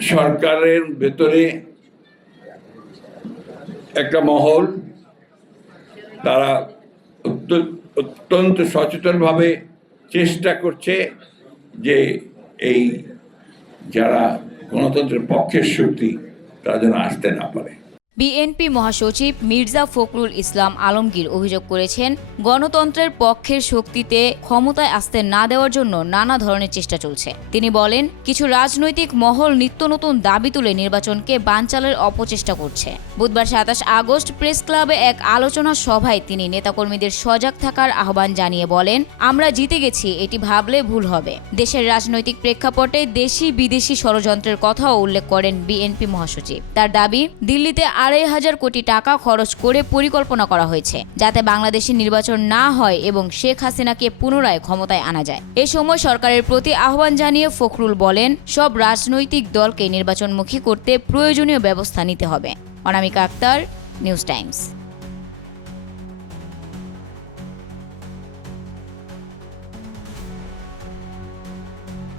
সরকারের ভেতরে একটা মহল, তারা অত্য- অত্যন্ত সচেতনভাবে চেষ্টা করছে যে এই যারা গণতন্ত্রের পক্ষের শক্তি, তারা যেন আসতে না পারে। বিএনপি মহাসচিব মির্জা ফখরুল ইসলাম আলমগীর অভিযোগ করেছেন, গণতন্ত্রের পক্ষের শক্তিতে ক্ষমতায় আসতে না দেওয়ার জন্য নানা ধরনের চেষ্টা চলছে। তিনি বলেন, কিছু রাজনৈতিক মহল নিত্য নতুন দাবি তুলে নির্বাচনকে বানচালের অপচেষ্টা করছে। বুধবার সাতাশ আগস্ট প্রেস ক্লাবে এক আলোচনা সভায় তিনি নেতাকর্মীদের সজাগ থাকার আহ্বান জানিয়ে বলেন, আমরা জিতে গেছি, এটি ভাবলে ভুল হবে। দেশের রাজনৈতিক প্রেক্ষাপটে দেশি বিদেশি ষড়যন্ত্রের কথাও উল্লেখ করেন বিএনপি মহাসচিব। তার দাবি, দিল্লিতে আড়াই হাজার কোটি টাকা খরচ করে পরিকল্পনা করা হয়েছে, যাতে বাংলাদেশে নির্বাচন না হয় এবং শেখ হাসিনাকে পুনরায় ক্ষমতায় আনা যায়। এ সময় সরকারের প্রতি আহ্বান জানিয়ে ফখরুল বলেন, সব রাজনৈতিক দলকে নির্বাচনমুখী করতে প্রয়োজনীয় ব্যবস্থা নিতে হবে। Anamika Akter, news times.